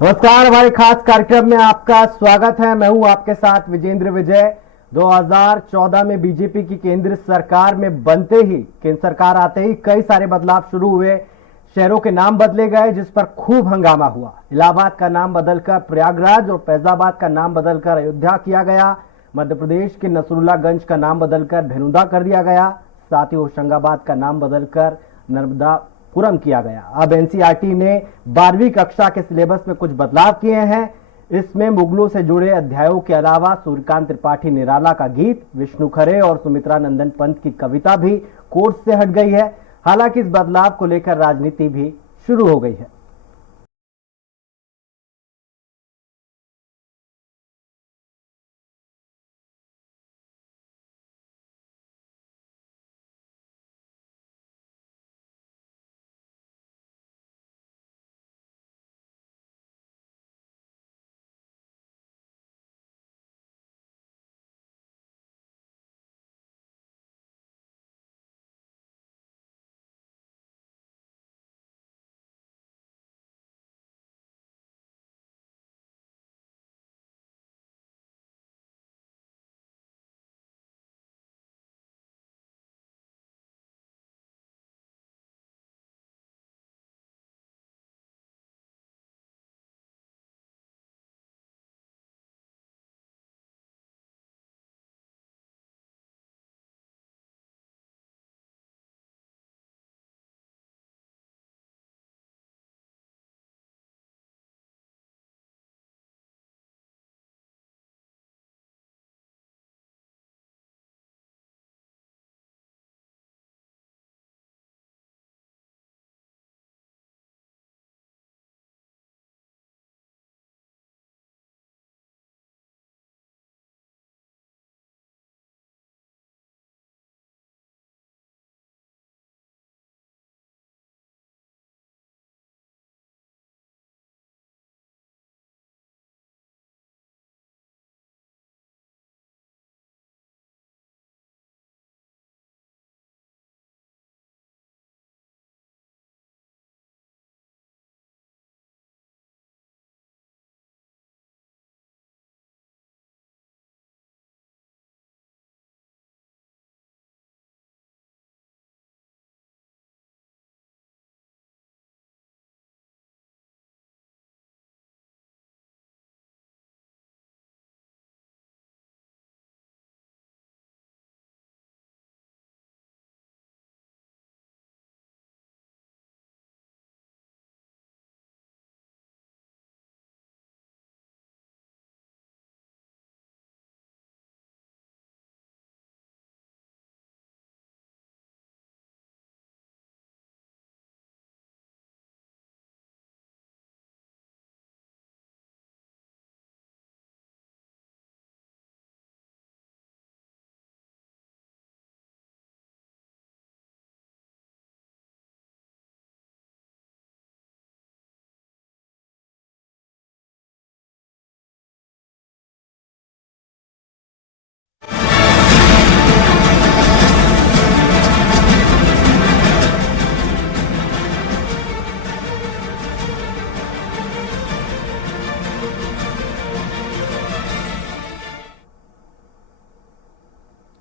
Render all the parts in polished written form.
नमस्कार, हमारे खास कार्यक्रम में आपका स्वागत है। मैं हूं आपके साथ विजेंद्र विजय। 2014 में बीजेपी की केंद्र सरकार में बनते ही, केंद्र सरकार आते ही कई सारे बदलाव शुरू हुए। शहरों के नाम बदले गए, जिस पर खूब हंगामा हुआ। इलाहाबाद का नाम बदलकर प्रयागराज और फैजाबाद का नाम बदलकर अयोध्या किया गया। मध्य प्रदेश के नसरुल्लागंज का नाम बदलकर भेनुदा कर दिया गया। साथ ही होशंगाबाद का नाम बदलकर नर्मदापुरम किया गया। अब एनसीईआरटी ने 12वीं कक्षा के सिलेबस में कुछ बदलाव किए हैं। इसमें मुगलों से जुड़े अध्यायों के अलावा सूर्यकांत त्रिपाठी निराला का गीत, विष्णु खरे और सुमित्रा नंदन पंत की कविता भी कोर्स से हट गई है। हालांकि इस बदलाव को लेकर राजनीति भी शुरू हो गई है।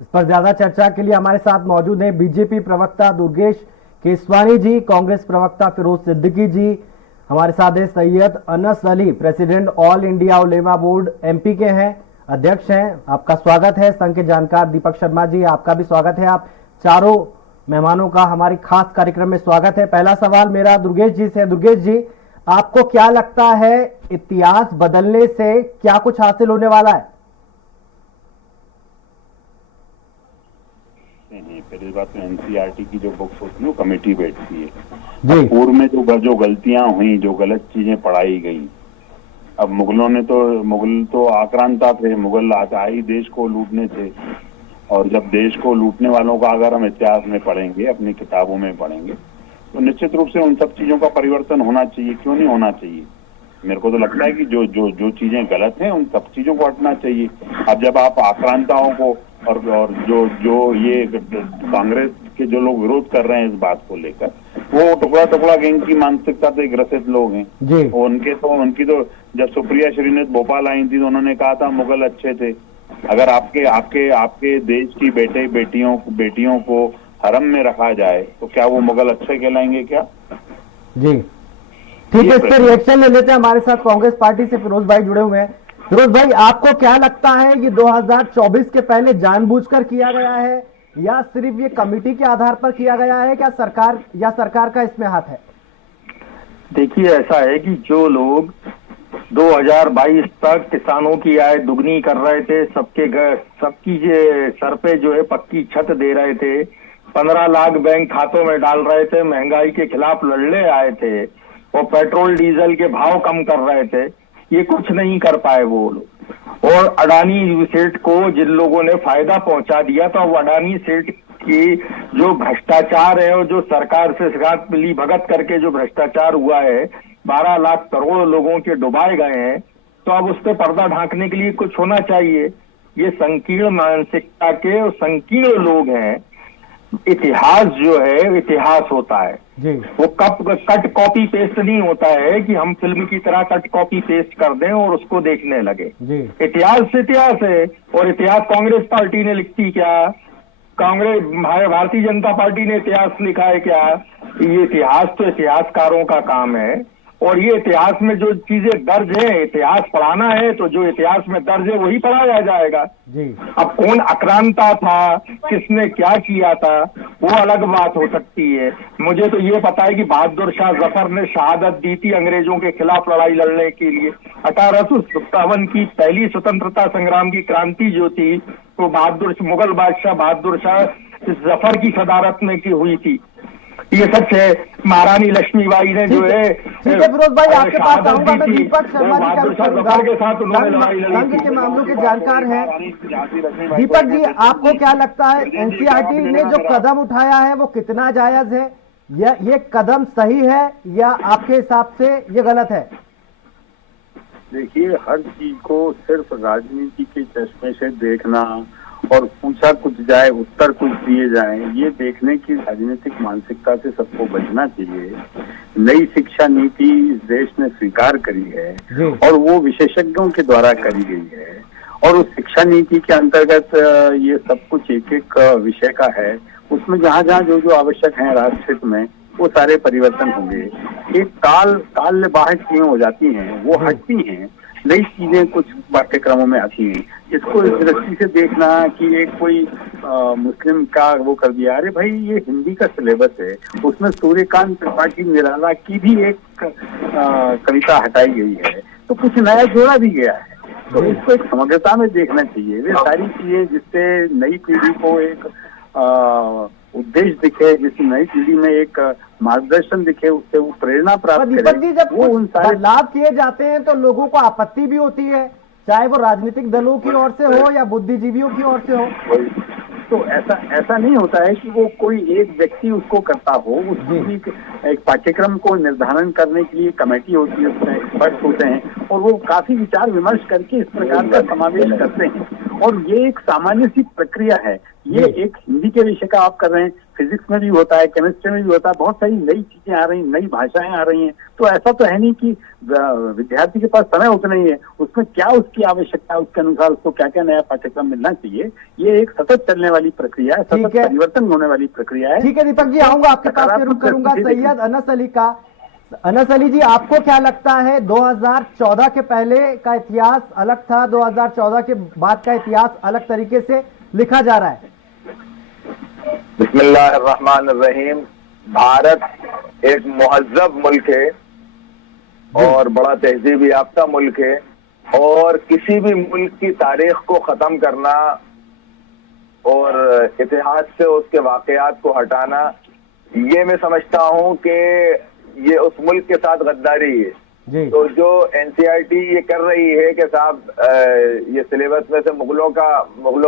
इस पर ज्यादा चर्चा के लिए हमारे साथ मौजूद हैं बीजेपी प्रवक्ता दुर्गेश केसवानी जी, कांग्रेस प्रवक्ता फिरोज सिद्दीकी जी, हमारे साथ है Syed Anas Ali, president All India Ulema Board MP के हैं, अध्यक्ष हैं। आपका स्वागत है। संघ के जानकार दीपक शर्मा जी, आपका भी स्वागत है। आप चारों मेहमानों का हमारी खास कार्यक्रम में स्वागत है। पहला सवाल मेरा दुर्गेश जी से। दुर्गेश जी, आपको क्या लगता है, इतिहास बदलने से क्या कुछ हासिल होने वाला है? नहीं, फिर इस बात में एनसीईआरटी की जो बुक्स होती है वो कमेटी बैठती है। जी। पूर्व में जो गलतियां हुई, जो गलत चीजें पढ़ाई गई, अब मुगल तो आक्रांता थे। मुगल आए देश को लूटने थे, और जब देश को लूटने वालों का अगर हम इतिहास में पढ़ेंगे, अपनी किताबों में पढ़ेंगे, तो निश्चित रूप से उन सब चीजों का परिवर्तन होना चाहिए। क्यों नहीं होना चाहिए? मेरे को तो लगता है कि जो चीजें गलत हैं उन सब चीजों को हटना चाहिए। अब जब आप आक्रांताओं को और जो ये कांग्रेस के जो लोग विरोध कर रहे हैं इस बात को लेकर, वो टुकड़ा टुकड़ा गैंग की मानसिकता से ग्रसित लोग हैं जी उनकी तो जब सुप्रिया श्रीनाथ भोपाल आई थी तो उन्होंने कहा था मुगल अच्छे थे। अगर आपके आपके आपके देश की बेटियों को हरम में रखा जाए तो क्या वो मुगल अच्छे कहलाएंगे क्या? जी ठीक है, इस पे रिएक्शन ले लेते हैं। हमारे साथ कांग्रेस पार्टी से फिरोज भाई जुड़े हुए हैं। फिरोज भाई, आपको क्या लगता है ये 2024 के पहले जानबूझकर किया गया है या सिर्फ ये कमेटी के आधार पर किया गया है, क्या सरकार का इसमें हाथ है? देखिए, ऐसा है कि जो लोग 2022 तक किसानों की आय दुगनी कर रहे थे, सबकी सर पे जो है पक्की छत दे रहे थे, 15 लाख बैंक खातों में डाल रहे थे, महंगाई के खिलाफ लड़ने आए थे और पेट्रोल डीजल के भाव कम कर रहे थे, ये कुछ नहीं कर पाए वो लोग। और अडानी सेठ को जिन लोगों ने फायदा पहुंचा दिया था, वो अडानी सेठ की जो भ्रष्टाचार है और जो सरकार से साथ मिली भगत करके जो भ्रष्टाचार हुआ है, 12 लाख करोड़ लोगों के डुबाए गए हैं, तो अब उस पर पर्दा ढांकने के लिए कुछ होना चाहिए। ये संकीर्ण मानसिकता के और संकीर्ण लोग हैं। इतिहास जो है इतिहास होता है जी वो कट कॉपी पेस्ट नहीं होता है कि हम फिल्म की तरह कट कॉपी पेस्ट कर दें और उसको देखने लगे। जी इतिहास है और इतिहास कांग्रेस पार्टी ने लिखती क्या, भारतीय जनता पार्टी ने इतिहास लिखा है क्या? ये इतिहास तो इतिहासकारों का काम है और ये इतिहास में जो चीजें दर्ज है, इतिहास पढ़ाना है तो जो इतिहास में दर्ज है वही पढ़ाया जाएगा जी। अब कौन आक्रांता था, किसने क्या किया था, वो अलग बात हो सकती है। मुझे तो ये पता है कि बहादुर शाह जफर ने शहादत दी थी अंग्रेजों के खिलाफ लड़ाई लड़ने के लिए। 1857 की पहली स्वतंत्रता संग्राम की क्रांति जो थी तो मुगल बादशाह बहादुर शाह जफर की सदारत में की हुई थी। ये सच है। महारानी लक्ष्मीबाई ने जो है ठीक है फिरोज भाई, आपके पास आऊंगा मैं। दीपक शर्मा बहादुर शाह जफर के साथ उन्होंने लड़ाई लड़ी संघ के मामलों के जानकार हैं। दीपक जी, आपको क्या लगता है एनसीईआरटी ने जो कदम उठाया है वो कितना जायज है, या ये कदम सही है या आपके हिसाब से ये गलत है? देखिए, हर चीज को सिर्फ राजनीति के चश्मे से देखना और पूछा कुछ जाए उत्तर कुछ दिए जाए, ये देखने की राजनीतिक मानसिकता से सबको बचना चाहिए। नई शिक्षा नीति इस देश ने स्वीकार करी है और वो विशेषज्ञों के द्वारा करी गई है और उस शिक्षा नीति के अंतर्गत ये सब कुछ एक एक विषय का है। उसमें जहाँ जहाँ जो जो आवश्यक है राष्ट्र हित में वो सारे परिवर्तन होंगे। एक काल बाहर चीजें हो जाती हैं, वो हटती हैं, नई चीजें कुछ पाठ्यक्रमों में आती हैं। इसको इस दृष्टि से देखना कि एक कोई मुस्लिम का वो कर दिया, अरे भाई ये हिंदी का सिलेबस है, उसमें सूर्यकांत त्रिपाठी निराला की भी एक कविता हटाई गई है, तो कुछ नया जोड़ा भी गया है। तो इसको एक समग्रता में देखना चाहिए। वे सारी चीजें जिससे नई पीढ़ी को एक उद्देश्य दिखे, जिस नई पीढ़ी में एक मार्गदर्शन दिखे, उससे वो प्रेरणा प्राप्त करे। दीपक जी, जब वो उन सारे बदलाव किए जाते हैं तो लोगों को आपत्ति भी होती है, चाहे वो राजनीतिक दलों की ओर से हो या बुद्धिजीवियों की ओर से हो। तो ऐसा नहीं होता है कि वो कोई एक व्यक्ति उसको करता हो। उसकी एक पाठ्यक्रम को निर्धारण करने के लिए कमेटी होती है, उसमें एक्सपर्ट होते हैं और वो काफी विचार विमर्श करके इस प्रकार का समावेश करते हैं और ये एक सामान्य सी प्रक्रिया है। ये एक हिंदी के विषय का आप कर रहे हैं, फिजिक्स में भी होता है, केमिस्ट्री में भी होता है, बहुत सारी नई चीजें आ रही हैं, नई भाषाएं आ रही हैं। तो ऐसा तो है नहीं कि विद्यार्थी के पास समय उतना ही है, उसमें क्या उसकी आवश्यकता है, उसके अनुसार उसको क्या क्या नया पाठ्यक्रम मिलना चाहिए। ये एक सतत चलने वाली प्रक्रिया है, सतत परिवर्तन होने वाली प्रक्रिया है। ठीक है दीपक जी, आऊंगा आपके पास, फिर रुक करूंगा सैयद अनस अली का। अनस अली जी, आपको क्या लगता है 2014 के पहले का इतिहास अलग था, 2014 के बाद का इतिहास अलग तरीके से लिखा जा रहा है? बिस्मिल्लाहिर्रहमानिर्रहीम। भारत एक मुहज्जब मुल्क है और बड़ा तहजीब याफ्ता मुल्क है और किसी भी मुल्क की तारीख को खत्म करना और इतिहास से उसके वाकयात को हटाना, ये मैं समझता हूँ कि ये उस मुल्क के साथ गद्दारी है। तो जो एनसीईआरटी ये कर रही है कि साहब ये सिलेबस में से मुगलों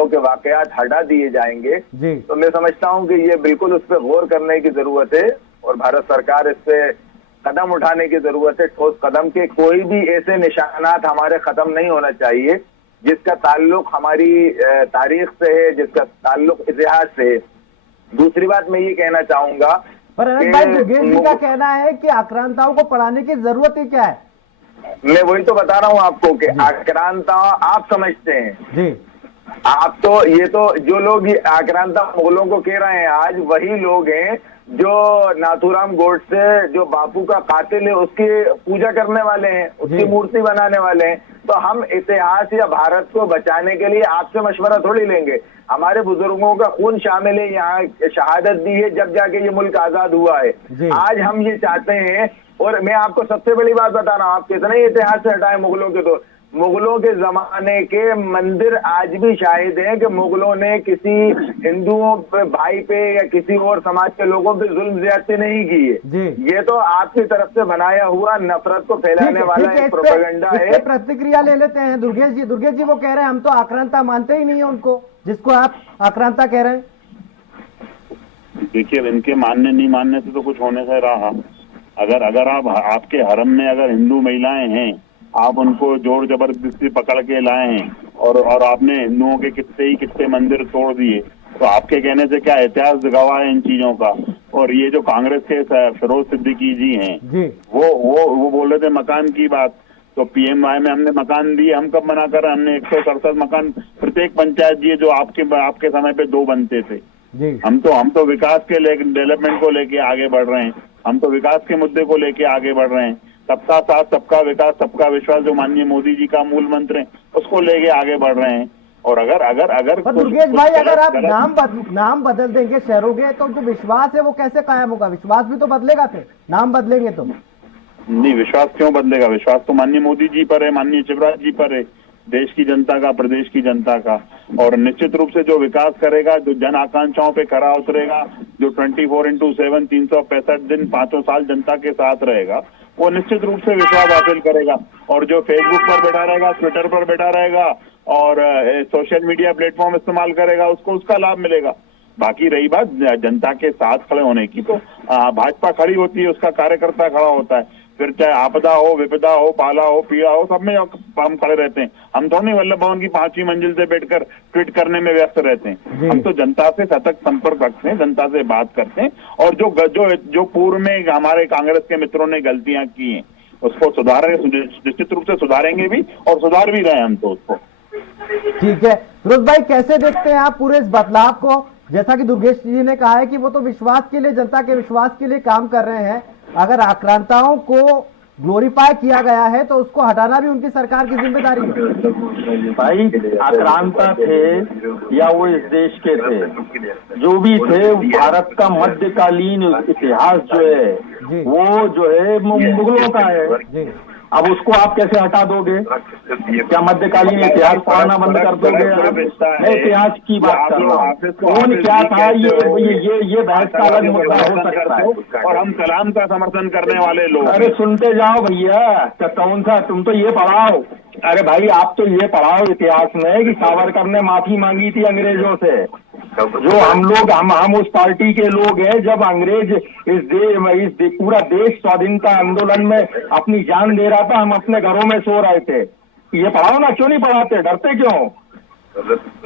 के वाकयात हटा दिए जाएंगे, तो मैं समझता हूँ कि ये बिल्कुल उस पर गौर करने की जरूरत है और भारत सरकार इस पे कदम उठाने की जरूरत है, ठोस कदम के। कोई भी ऐसे निशानात हमारे खत्म नहीं होना चाहिए जिसका ताल्लुक हमारी तारीख से है, जिसका ताल्लुक इतिहास से है। दूसरी बात मैं ये कहना चाहूंगा पर अनंत भाई, दुर्गेश जी का कहना है कि आक्रांताओं को पढ़ाने की जरूरत ही क्या है? मैं वही तो बता रहा हूँ आपको कि आक्रांता आप समझते हैं जी, आप तो ये तो जो लोग ये आक्रांता मुगलों को कह रहे हैं आज वही लोग हैं जो नाथूराम गोडसे जो बापू का कातिल है उसकी पूजा करने वाले हैं, उसकी मूर्ति बनाने वाले हैं। तो हम इतिहास या भारत को बचाने के लिए आपसे मशवरा थोड़ी लेंगे। हमारे बुजुर्गों का खून शामिल है, यहाँ शहादत दी है, जब जाके ये मुल्क आजाद हुआ है। आज हम ये चाहते हैं, और मैं आपको सबसे बड़ी बात बता रहा हूँ, आप कितना ही इतिहास से हटाए मुगलों के, तो मुगलों के जमाने के मंदिर आज भी शाहिद हैं कि मुगलों ने किसी हिंदुओं पे, भाई पे या किसी और समाज के लोगों पे जुल्म ज्यादती नहीं की है। ये तो आपकी तरफ से बनाया हुआ नफरत को फैलाने वाला एक प्रोपेगेंडा है। प्रतिक्रिया ले लेते हैं दुर्गेश जी। दुर्गेश जी वो कह रहे हैं हम तो आक्रांता मानते ही नहीं है उनको, जिसको आप आक्रांता कह रहे हैं। देखिए, इनके मानने नहीं मानने से तो कुछ होने से रहा। अगर आप आपके हरम में अगर हिंदू महिलाएं हैं, आप उनको जोर जबरदस्ती पकड़ के लाए हैं और आपने हिंदुओं के कितने मंदिर तोड़ दिए, तो आपके कहने से क्या इतिहास गवाह है इन चीजों का। और ये जो कांग्रेस के फिरोज सिद्दीकी जी हैं, वो बोल रहे थे मकान की बात, तो पीएमआई में हमने मकान दिए। हम कब मना कर रहे हैं? हमने 167 मकान प्रत्येक पंचायत दिए, जो आपके समय पे 2 बनते थे। हम तो विकास के डेवलपमेंट को लेके आगे बढ़ रहे हैं, हम तो विकास के मुद्दे को लेके आगे बढ़ रहे हैं। सबका साथ, सबका विकास, सबका विश्वास, जो माननीय मोदी जी का मूल मंत्र है, उसको लेके आगे बढ़ रहे हैं। और अगर दुर्गेश भाई, अगर आप नाम बदल देंगे शहरों के, तो जो विश्वास है वो कैसे कायम होगा? विश्वास भी तो बदलेगा, फिर नाम बदलेंगे तो। नहीं, विश्वास क्यों बदलेगा? विश्वास तो माननीय मोदी जी पर है, माननीय शिवराज जी पर है, देश की जनता का, प्रदेश की जनता का। और निश्चित रूप से जो विकास करेगा, जो जन आकांक्षाओं पे खरा उतरेगा, जो 24/7 365 दिन 5 साल जनता के साथ रहेगा, वो निश्चित रूप से विश्वास हासिल करेगा। और जो फेसबुक पर बैठा रहेगा, ट्विटर पर बैठा रहेगा और सोशल मीडिया प्लेटफॉर्म इस्तेमाल करेगा, उसको उसका लाभ मिलेगा। बाकी रही बात जनता के साथ खड़े होने की, तो भाजपा खड़ी होती है, उसका कार्यकर्ता खड़ा होता है। फिर चाहे आपदा हो, विपदा हो, पाला हो, पीड़ा हो, सब में हम खड़े रहते हैं। हम तो नहीं वल्लभ भवन की 5वीं मंजिल से बैठकर ट्वीट करने में व्यस्त रहते हैं। हम तो जनता से सतत संपर्क रखते हैं, जनता से बात करते हैं, और जो पूर्व में हमारे कांग्रेस के मित्रों ने गलतियां की हैं, उसको निश्चित रूप से सुधारेंगे भी, और सुधार भी रहे हम तो उसको। ठीक है फिरोज भाई, कैसे देखते हैं आप पूरे इस बदलाव को? जैसा कि दुर्गेश जी ने कहा है कि वो तो विश्वास के लिए, जनता के विश्वास के लिए काम कर रहे हैं। अगर आक्रांताओं को ग्लोरीफाई किया गया है तो उसको हटाना भी उनकी सरकार की जिम्मेदारी है। भाई, आक्रांता थे या वो इस देश के थे, जो भी थे, भारत का मध्यकालीन इतिहास जो है वो जो है मुगलों का है। अब उसको आप कैसे हटा दोगे? क्या मध्यकालीन इतिहास पढ़ना बंद कर दोगे? मैं इतिहास की बात कर रहा हूँ, कौन क्या था, ये बहस का अलग मुद्दा हो सकता है। और हम कलाम का समर्थन करने वाले लोग, अरे सुनते जाओ भैया, कौन सा, तुम तो ये पढ़ाओ। अरे भाई, आप तो ये पढ़ाओ इतिहास में कि सावरकर ने माफी मांगी थी अंग्रेजों से। जो हम उस पार्टी के लोग हैं, जब अंग्रेज पूरा देश स्वाधीनता आंदोलन में अपनी जान दे रहा था, हम अपने घरों में सो रहे थे। ये पढ़ाओ ना, क्यों नहीं पढ़ाते, डरते क्यों?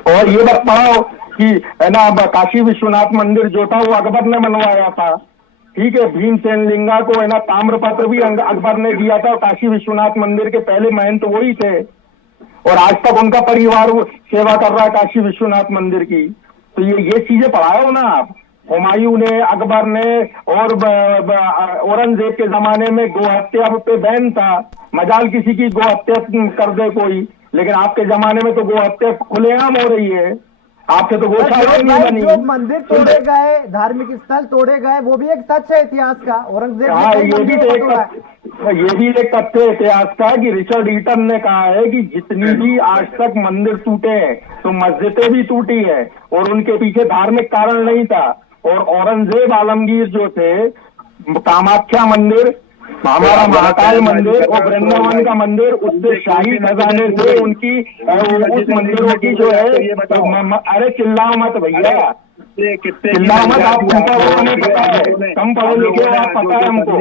और ये बात पढ़ाओ कि है ना, काशी विश्वनाथ मंदिर जो था वो अकबर ने बनवाया था। ठीक है, भीमसेन लिंगा को है ना ताम्रपत्र भी अकबर ने दिया था, और काशी विश्वनाथ मंदिर के पहले महंत वही थे, और आज तक उनका परिवार सेवा कर रहा है काशी विश्वनाथ मंदिर की। तो ये चीजें पढ़ाओ ना आप। हुमायूं ने, अकबर ने, और औरंगजेब के जमाने में गोहत्या पे बैन था, मजाल किसी की गोहत्या कर दे कोई, लेकिन आपके जमाने में तो गोहत्या खुलेआम हो रही है। आपसे तो गौशाला नहीं बनी। जो मंदिर तोड़े गए, धार्मिक स्थल तोड़े गए, वो भी एक सच है इतिहास का। औरंगजेब, हाँ, ये भी एक तथ्य इतिहास का कि रिचर्ड ईटन ने कहा है कि जितनी भी आज तक मंदिर टूटे हैं, तो मस्जिदें भी टूटी है, और उनके पीछे धार्मिक कारण नहीं था। और औरंगजेब आलमगीर जो थे, कामाख्या मंदिर, हमारा महाकाल मंदिर और वृंदावन का मंदिर, उससे शाही खजाने से उनकी उस मंदिरों की जो है, अरे चिल्लाओ मत भैया, चिल्लाओ मत। आप कम पढ़े लिखे हो, आप पता है हमको।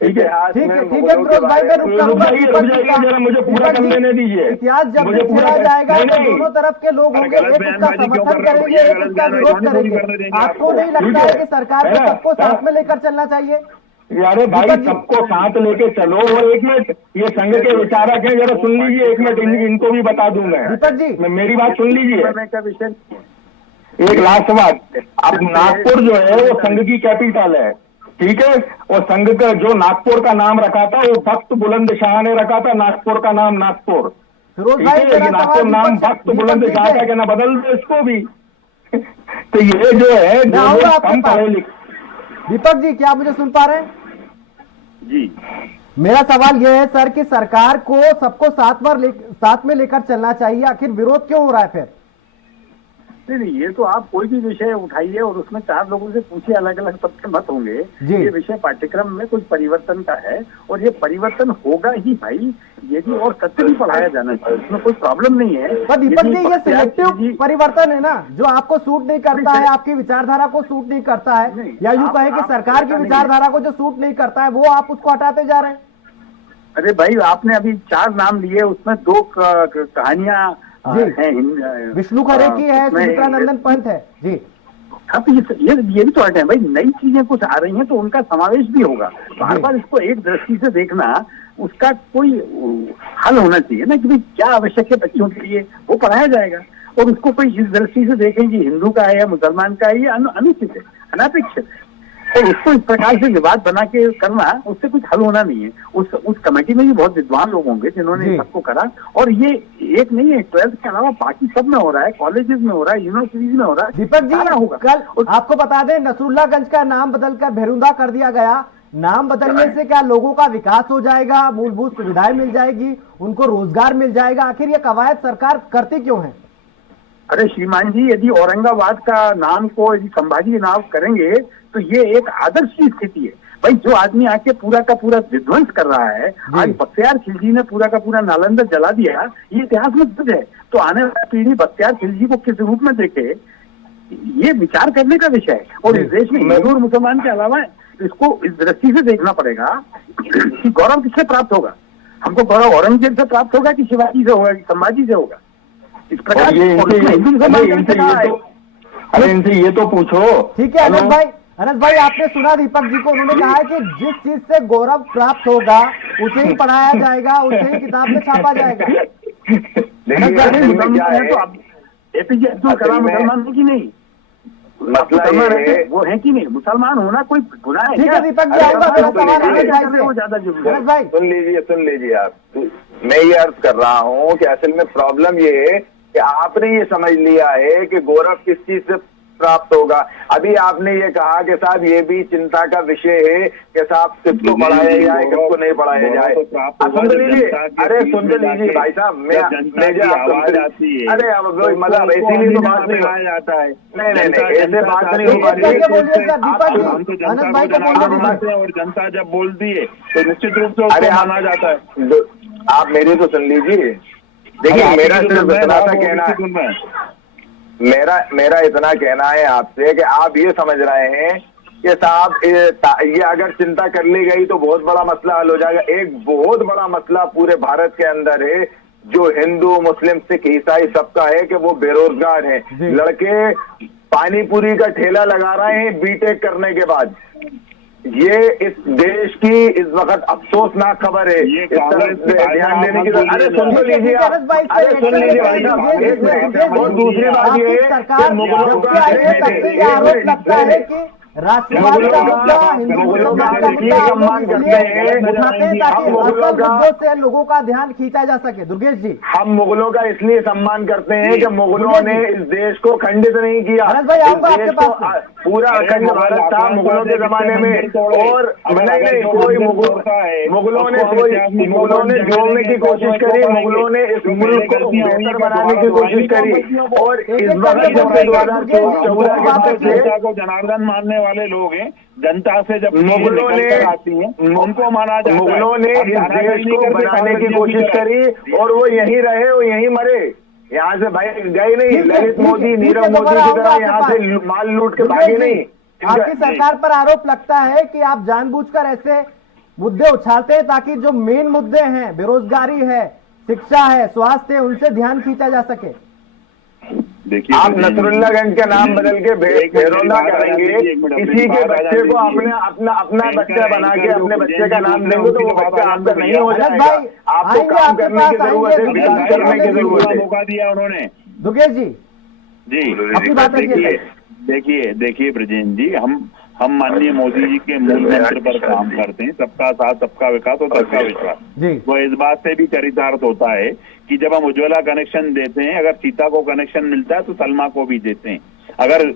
इतिहास ठीक में है मुगलों के भाई, मैं बारे में रुक जाइए जरा, मुझे पूरा करने दे दीजिए। इतिहास जब मुझे भी पूरा छेड़ा जाएगा तो नहीं, दोनों तरफ के लोग होंगे, गलत एक उसका बयानबाजी क्यों समर्थन कर रहे हो करेंगे, भैया? एक गलत उसका बयानबाजी विरोध थोड़ी करेंगे। करने देंगे आपको आपको। नहीं लगता है कि सरकार को सबको साथ में लेकर चलना चाहिए? अरे भाई सबको साथ लेके चलो। और एक मिनट, ये संघ के विचारक हैं, जरा सुन लीजिए एक मिनट, इनको भी बता दूं मैं। दीपक जी मेरी बात सुन लीजिए, का विषय एक लास्ट बात। अब नागपुर जो है वो संघ की कैपिटल है, ठीक है। और संघ का जो नागपुर का नाम रखा था वो भक्त बुलंदशाह ने रखा था, नागपुर का नाम नागपुर, फिरोज ठीक भाई है। मेरा ये नागपुर सवाल नाम दीपक भक्त बुलंदशाह का, क्या ना बदल दो इसको भी। तो ये जो है मैं जो आऊंगा लोग आपके कम पास। पढ़े लिखे। दीपक जी क्या आप मुझे सुन पा रहे हैं? जी मेरा सवाल यह है सर कि सरकार को सबको साथ में लेकर चलना चाहिए, आखिर विरोध क्यों हो रहा है फिर? नहीं, ये तो आप कोई भी विषय उठाइए और उसमें 4 लोगों से पूछिए, अलग अलग सबके मत होंगे। जी। ये विषय पाठ्यक्रम में कुछ परिवर्तन का है और ये परिवर्तन होगा ही भाई, ये भी और सत्य भी पढ़ाया जाना चाहिए, इसमें कोई प्रॉब्लम नहीं है। पर दीपक जी ये बख्तियार सिलेक्टिव खिलजी- परिवर्तन है ना, जो आपको सूट नहीं करता है, आपकी विचारधारा को सूट नहीं करता है, नहीं, या यूं आप- कहे कि आप सरकार की ऐसा नहीं विचारधारा को जो सूट नहीं करता है वो आप उसको हटाते जा रहे हैं। अरे भाई आपने अभी 4 नाम लिए, उसमें 2 कहानियां जी। हैं। विष्णु खरे की है, उसमें- सुमित्रा नंदन पंत है जी। अब ये भी तो हटे हैं भाई, नई चीजें कुछ आ रही हैं तो उनका समावेश भी होगा। बार बार इसको एक दृष्टि से देखना, उसका कोई हल होना चाहिए ना कि भाई क्या आवश्यक है बच्चों के लिए, वो पढ़ाया जाएगा। और उसको कोई इस दृष्टि से देखें कि हिंदू का है या मुसलमान का है, ये अनुचित है, अनापेक्षित है। और उसको इस प्रकार से विवाद बना के करना, उससे कुछ हल होना नहीं है। उस कमेटी में भी बहुत विद्वान लोग होंगे जिन्होंने जी। सबको करा, और ये एक नहीं है, 12th के अलावा बाकी सब में हो रहा है, कॉलेजेस में हो रहा है, यूनिवर्सिटीज में हो रहा है। दीपक जी सारा होगा। कल आपको बता दें नसरुल्लागंज का नाम बदलकर भेरुंदा कर दिया गया। नाम बदलने से क्या लोगों का विकास हो जाएगा, मूलभूत सुविधाएं मिल जाएगी, उनको रोजगार मिल जाएगा? आखिर ये कवायद सरकार करती क्यों है? अरे श्रीमान जी, यदि औरंगाबाद का नाम को यदि संभाजी नाम करेंगे तो ये एक आदर्श की स्थिति है भाई। जो आदमी आके पूरा का पूरा विध्वंस कर रहा है, आज बख्तियार खिलजी ने पूरा का पूरा नालंदा जला दिया, ये इतिहास में दर्ज है। तो आने वाली पीढ़ी बख्तियार खिलजी को किस रूप में देखे, ये विचार करने का विषय है। और इस देश में हिंदू और मुसलमान के अलावा इसको इस दृष्टि से देखना पड़ेगा कि गौरव किससे प्राप्त होगा। हमको गौरव औरंगजेब से प्राप्त होगा कि शिवाजी से होगा कि संभाजी से होगा? इस प्रकार और ये इनसे ये तो पूछो। ठीक है अनंत भाई आपने सुना दीपक जी को, उन्होंने कहा है कि जिस चीज से गौरव प्राप्त होगा उसे ही पढ़ाया जाएगा, उसे ही किताब में छापा जाएगा। एपीजे अब्दुल कलाम मुसलमान है कि नहीं? मसला ये है, वो है कि नहीं? मुसलमान होना कोई गुनाह है? ठीक है दीपक जी आऊंगा, मेरा सवाल अनंत भाई से। वो ज्यादा जरूरी है। अनंत भाई सुन लीजिए आप। मैं ये अर्ज कर रहा हूँ कि असल में प्रॉब्लम ये है कि आपने ये समझ लिया है कि गौरव किस चीज से प्राप्त होगा। अभी आपने ये कहा कि साहब ये भी चिंता का विषय है कि साहब किसको पढ़ाया जाए, किसको नहीं पढ़ाया जाए। सुन लीजिए, अरे सुन लीजिए भाई साहब, मैं आवाज आती है, अरे अब मतलब इसीलिए तो बात नहीं आ जाता है। नहीं ऐसे बात नहीं हो पाती। और जनता जब बोलती है तो निश्चित रूप से उसको माना जाता है। आप मेरी तो सुन लीजिए। देखिए मेरा सिर्फ इतना सा कहना है, मेरा इतना कहना है आपसे कि आप ये समझ रहे हैं कि साहब ये अगर चिंता कर ली गई तो बहुत बड़ा मसला हल हो जाएगा। एक बहुत बड़ा मसला पूरे भारत के अंदर है, जो हिंदू मुस्लिम सिख ईसाई सबका है, कि वो बेरोजगार हैं। लड़के पानी पूरी का ठेला लगा रहे हैं बीटेक करने के बाद। ये इस देश की इस वक्त अफसोसनाक खबर है। इस तरफ ध्यान देने की जरूरत। अरे सुन तो लीजिए आप, अरे सुन लीजिए भाई साहब, एक मिनट। और दूसरी बात ये है कि मुगलों का आरोप लगता है कि राष्ट्रवाद का मुद्दा, हिंदू मुसलमान का मुद्दा आप लोग इसलिए उठाते हैं ताकि असल मुद्दों से लोगों का ध्यान खींचा जा सके। दुर्गेश जी, हम मुगलों का इसलिए सम्मान करते हैं कि मुगलों ने इस देश को खंडित नहीं किया। अनंत भाई आऊंगा आपके पास। पूरा अखंड भारत था मुगलों के जमाने में। और नहीं कोई मुगलों ने जोड़ने की कोशिश करी, मुगलों ने इस मुल्क को बेहतर बनाने की कोशिश करी। और इस वक्त जब 2014 को जनार्दन मानने वाले लोग हैं, जनता से जब मुगलों ने आती हैं उनको माना जाता है। मुगलों ने इस देश को बनाने की कोशिश करी और वो यहीं रहे, वो यहीं मरे। यहाँ से भाई गए नहीं। ललित मोदी, नीरव मोदी की तरह यहाँ से माल लूट के भागे नहीं। आपकी सरकार पर आरोप लगता है कि आप जानबूझकर ऐसे मुद्दे उछालते हैं ताकि जो मेन मुद्दे हैं, बेरोजगारी है, शिक्षा है, स्वास्थ्य है, उनसे ध्यान खींचा जा सके। देखिए, आप नसरुल्लागंज का नाम बदल के भेरोना करेंगे, किसी के बच्चे को आपने अपना बच्चा बना के अपने बच्चे का नाम देंगे तो वो बच्चा आपका नहीं हो जाएगा। आपको काम करने की जरूरत है, विकास करने की जरूरत है। मौका दिया उन्होंने। दुगेश जी अपनी बात रखिए। देखिए ब्रजेन जी, हम माननीय मोदी जी के मूल मंत्र पर काम करते हैं, सबका साथ, सबका विकास और सबका विश्वास। वो इस बात से भी चरितार्थ होता है कि जब हम उज्ज्वला कनेक्शन देते हैं, अगर सीता को कनेक्शन मिलता है तो सलमा को भी देते हैं। अगर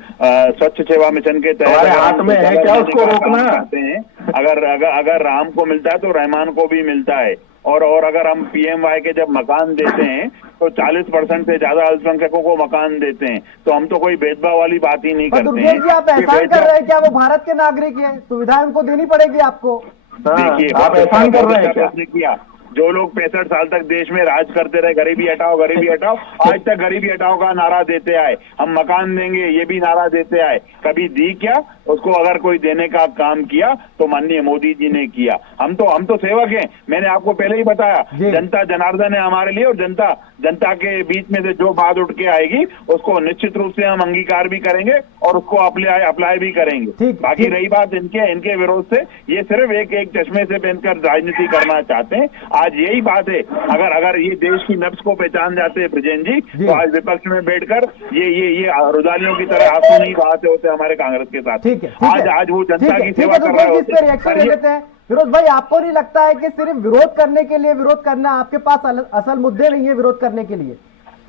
स्वच्छ सेवा मिशन के तहत हाथ में है क्या उसको रोकना करते हैं, अगर राम को मिलता है तो रहमान को भी मिलता है। और अगर हम PMY के जब मकान देते हैं तो 40% से ज्यादा अल्पसंख्यकों को मकान देते हैं। तो हम तो कोई भेदभाव वाली बात ही नहीं करते हैं। जी आप एहसान कर रहे हैं क्या? वो भारत के नागरिक हैं, सुविधाएं उनको देनी पड़ेगी आपको। देखिए, आप एहसान कर रहे हैं क्या? जो लोग 65 साल तक देश में राज करते रहे, गरीबी हटाओ गरीबी हटाओ, आज तक गरीबी हटाओ का नारा देते आए, हम मकान देंगे ये भी नारा देते आए। कभी दी क्या? उसको अगर कोई देने का काम किया तो माननीय मोदी जी ने किया। हम तो सेवक हैं। मैंने आपको पहले ही बताया, जनता जनार्दन है हमारे लिए, और जनता के बीच में से जो बात उठ के आएगी उसको निश्चित रूप से हम अंगीकार भी करेंगे और उसको अप्लाई भी करेंगे। बाकी रही बात इनके विरोध से, ये सिर्फ एक चश्मे से पहनकर राजनीति करना चाहते हैं। आज यही बात है, अगर ये देश की नब्ज को पहचान जाते हैं ब्रजेन जी, तो आज विपक्ष में बैठकर ये रुदालियों की तरह आंसू नहीं बहाते होते हमारे कांग्रेस के साथ। आज वो जनता की सेवा कर रहे होते हैं। फिरोज भाई, आपको नहीं लगता है कि सिर्फ विरोध करने के लिए विरोध करना, आपके पास असल मुद्दे नहीं है विरोध करने के लिए?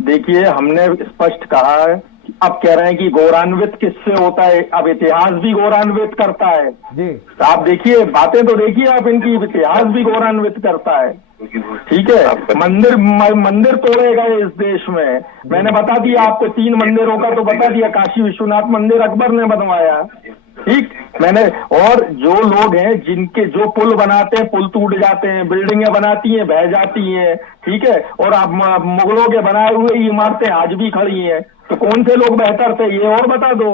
देखिए, हमने स्पष्ट कहा है, अब कह रहे हैं कि गौरवान्वित किससे होता है? अब इतिहास भी गौरवान्वित करता है जी। तो आप देखिए, बातें तो देखिए आप इनकी, इतिहास भी गौरवान्वित करता है। ठीक है, मंदिर तोड़े गए इस देश में। मैंने बता दिया आपको 3 मंदिरों का तो बता दिया। काशी विश्वनाथ मंदिर अकबर ने बनवाया, ठीक। मैंने, और जो लोग हैं जिनके जो पुल बनाते हैं, पुल टूट जाते हैं, बिल्डिंगें बनाती हैं, बह जाती हैं, ठीक है, और अब मुगलों के बनाए हुए इमारतें आज भी खड़ी हैं। तो कौन से लोग बेहतर थे ये और बता दो,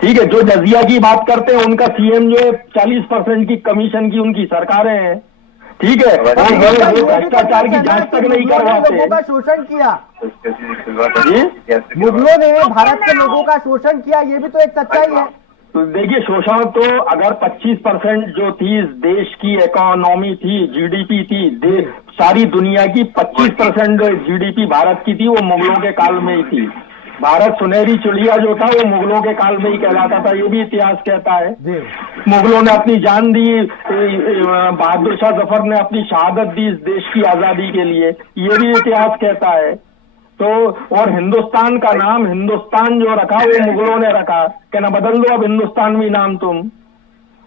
ठीक है। जो जजिया की बात करते हैं, उनका CM जो है 40% की कमीशन की उनकी सरकारें हैं, ठीक है, और वो भ्रष्टाचार की जांच तक नहीं करवाते। लोगों का शोषण किया मुगलों ने, भारत के लोगों का शोषण किया, ये भी तो एक सच्चाई है। तो देखिए, शोषण तो अगर 25% जो थी इस देश की इकोनॉमी थी, GDP थी, सारी दुनिया की 25% GDP भारत की थी, वो मुगलों के काल में ही थी। भारत सुनहरी चिड़िया जो था वो मुगलों के काल में ही कहलाता था, ये भी इतिहास कहता है। मुगलों ने अपनी जान दी, बहादुर शाह जफर ने अपनी शहादत दी इस देश की आजादी के लिए, ये भी इतिहास कहता है। तो और हिंदुस्तान का नाम, हिंदुस्तान जो रखा वो मुगलों ने रखा। कहना बदल दो अब हिंदुस्तान भी नाम, तुम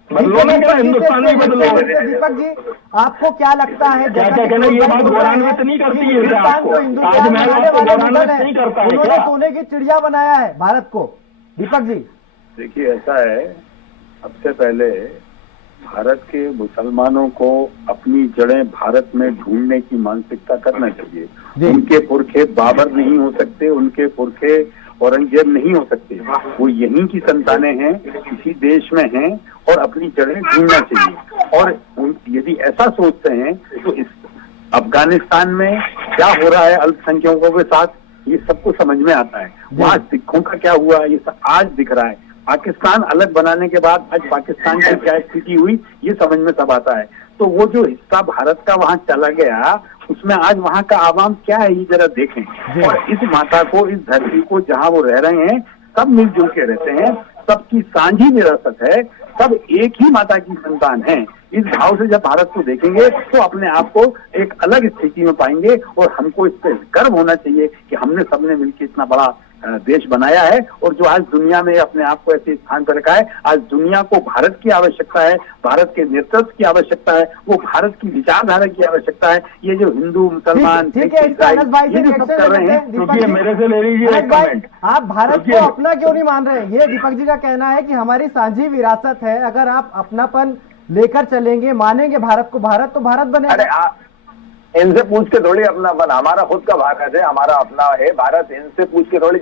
बदलो ना, क्या हिंदुस्तान भी बदलो। दीपक जी, आपको क्या लगता है? क्या कहना, ये बात गौरवान्वित नहीं करती है क्या आपको? ताजमहल आपको गौरवान्वित नहीं करता है क्या? सोने की चिड़िया बनाया है भारत को। दीपक जी देखिए, ऐसा है, सबसे पहले भारत के मुसलमानों को अपनी जड़ें भारत में ढूंढने की मानसिकता करना चाहिए। उनके पुरखे बाबर नहीं हो सकते, उनके पुरखे औरंगजेब नहीं हो सकते। वो यहीं की संतानें हैं, किसी देश में हैं, और अपनी जड़ें ढूंढना चाहिए। और यदि ऐसा सोचते हैं तो इस अफगानिस्तान में क्या हो रहा है अल्पसंख्यकों के साथ, ये सबको समझ में आता है। वहाँ सिखों का क्या हुआ, ये सब आज दिख रहा है। पाकिस्तान अलग बनाने के बाद आज पाकिस्तान की क्या स्थिति हुई, ये समझ में सब आता है। तो वो जो हिस्सा भारत का वहाँ चला गया, उसमें आज वहाँ का आवाम क्या है ये जरा देखें। और इस माता को, इस धरती को, जहाँ वो रह रहे हैं, सब मिलजुल के रहते हैं, सबकी साझी विरासत है, सब एक ही माता की संतान हैं। इस भाव से जब भारत को देखेंगे तो अपने आप को एक अलग स्थिति में पाएंगे। और हमको इस पर गर्व होना चाहिए कि हमने सबने मिलकर इतना बड़ा देश बनाया है, और जो आज दुनिया में अपने आप को ऐसे स्थान पर रखा है। आज दुनिया को भारत की आवश्यकता है, भारत के नेतृत्व की आवश्यकता है, वो भारत की विचारधारा की आवश्यकता है। ये जो हिंदू मुसलमान ये जो सब कर रहे हैं, मेरे से ले लीजिए कमेंट। आप भारत को अपना क्यों नहीं मान रहे? ये दीपक जी का कहना है कि हमारी साझी विरासत है, अगर आप अपनापन लेकर चलेंगे, मानेंगे भारत को, भारत तो भारत बनेगा। इनसे पूछ के थोड़ी अपना बना, हमारा खुद का भारत है, हमारा अपना है भारत, इनसे पूछ के थोड़ी।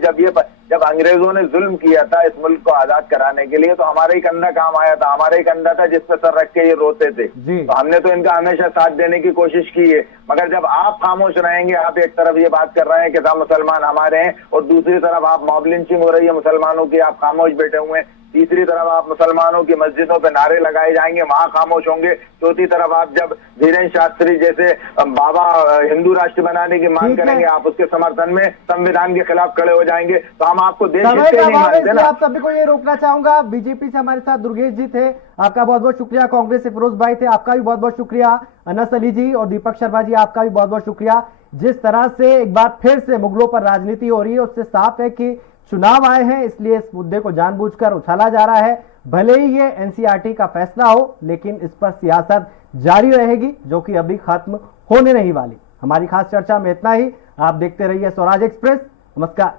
जब अंग्रेजों ने जुल्म किया था इस मुल्क को आजाद कराने के लिए, तो हमारा ही कंधा काम आया था, हमारा ही कंधा था जिस पे सर रख के ये रोते थे। तो हमने तो इनका हमेशा साथ देने की कोशिश की है। मगर जब आप खामोश रहेंगे, आप एक तरफ ये बात कर रहे हैं कि सब मुसलमान हमारे हैं, और दूसरी तरफ आप मॉब लिंचिंग हो रही है मुसलमानों की, आप खामोश बैठे हुए हैं। तीसरी तरफ आप मुसलमानों की मस्जिदों पे नारे लगाए जाएंगे, वहां खामोश होंगे। चौथी तरफ आप जब धीरेन्द्र शास्त्री जैसे बाबा हिंदू राष्ट्र बनाने की मांग करेंगे, आप उसके समर्थन में संविधान के खिलाफ खड़े हो जाएंगे, तो हम आपको देश हित नहीं मानते ना। आप सभी को ये रोकना चाहूंगा। बीजेपी से हमारे साथ दुर्गेश जी थे, आपका बहुत बहुत शुक्रिया। कांग्रेस से फिरोज भाई थे, आपका भी बहुत बहुत शुक्रिया। अनस अली जी और दीपक शर्मा जी, आपका भी बहुत बहुत शुक्रिया। जिस तरह से एक बार फिर से मुगलों पर राजनीति हो रही है, उससे साफ है कि चुनाव आए हैं, इसलिए इस मुद्दे को जानबूझकर उछाला जा रहा है। भले ही ये एनसीईआरटी का फैसला हो, लेकिन इस पर सियासत जारी रहेगी, जो कि अभी खत्म होने नहीं वाली। हमारी खास चर्चा में इतना ही। आप देखते रहिए स्वराज एक्सप्रेस। नमस्कार।